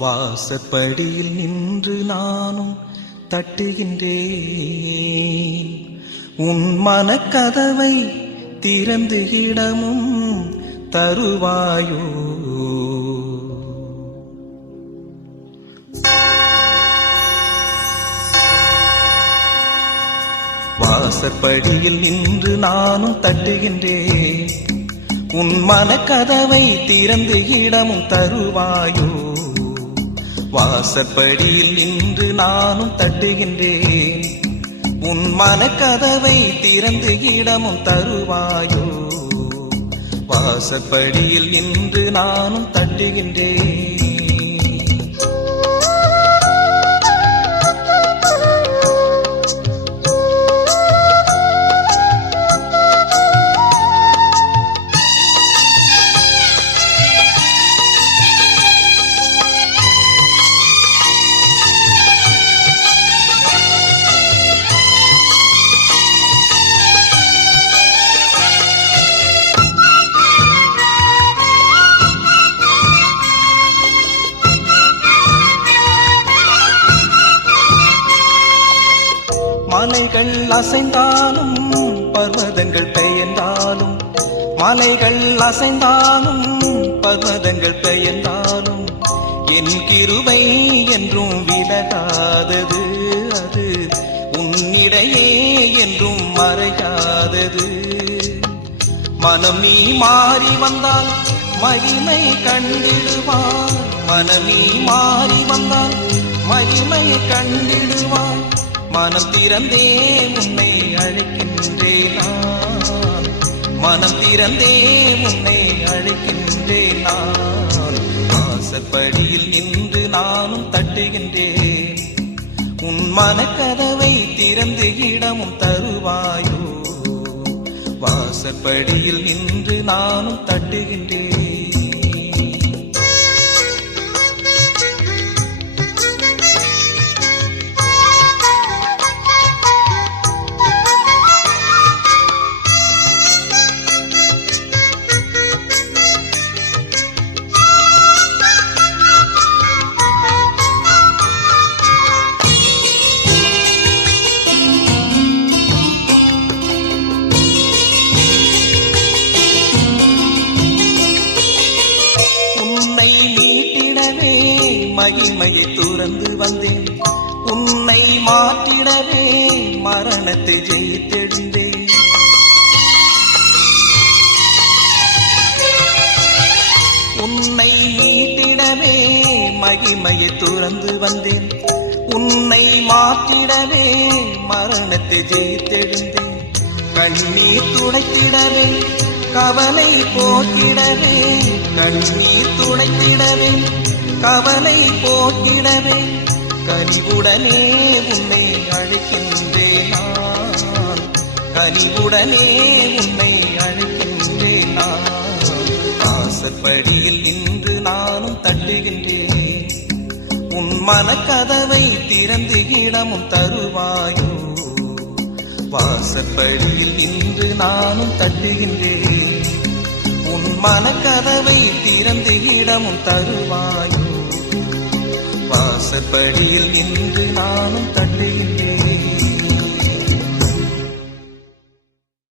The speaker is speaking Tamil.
வாசற்படியில் நின்று நானும் தட்டுகின்றேன். உன் மனக்கதவை திறந்து இடமும் தருவாயோ? வாசற்படியில் நின்று நானும் தட்டுகின்றேன். உன் மனக்கதவை திறந்து இடமும் தருவாயோ? வாசற்படியில் நின்று நானும் தட்டுகின்றேன். உன் மனக்கதவை திறந்து இடமும் தருவாயோ? வாசற்படியில் நின்று நானும் தட்டுகின்றேன். மலைகள் அசைந்தாலும் பர்வதங்கள் பெயர்ந்தாலும், மலைகள் அசைந்தாலும் பர்வதங்கள் பெயர்ந்தாலும், என் கிருபை என்றும் விலகாதது. அது உன்னிடையே என்றும் மறையாதது. மனம் நீ மாறி வந்தால் மகிமை கண்டிடுவார். மனம் நீ மாறி வந்தால் மகிமை கண்டிடுவார். மனம் திறந்தே உன்னை அழைக்கின்றேன் நான். மனம் திறந்தே உன்னை அழைக்கின்றேன் நான். வாசற்படியில் நின்று நானும் தட்டுகின்றேன். உன் மனக்கதவை திறந்து இடமும் தருவாயோ? வாசற்படியில் நின்று நானும் தட்டுகின்றேன். மகிமையை துறந்து வந்தேன். உன்னை மாற்றிடவே மரணத்தை ஜெயித்தெழுந்தேன். உன்னை மீட்டிடவே மகிமையை துறந்து வந்தேன். உன்னை மாற்றிடவே மரணத்தை ஜெயித்தெழுந்தேன். கண்ணீர் துடைத்திடவே கவலை போக்கிடவே, கண்ணீர் துடைத்திடவே கவலை போக்கிடவே, கனிவுடனே உன்னை அழைக்கின்றேன் நான். கனிவுடனே உன்னை அழைக்கின்றேன் நான். வாசற்படியில் நின்று நானும் தட்டுகின்றேன். உன் மனக்கதவை திறந்து இடமும் தருவாயோ? வாசற்படியில் நின்று நானும் தட்டுகின்றேன். உன் மனக்கதவை திறந்து இடமும் தருவாயோ? வாசற்படியில் நின்று நானும் தட்டுகின்றேன்.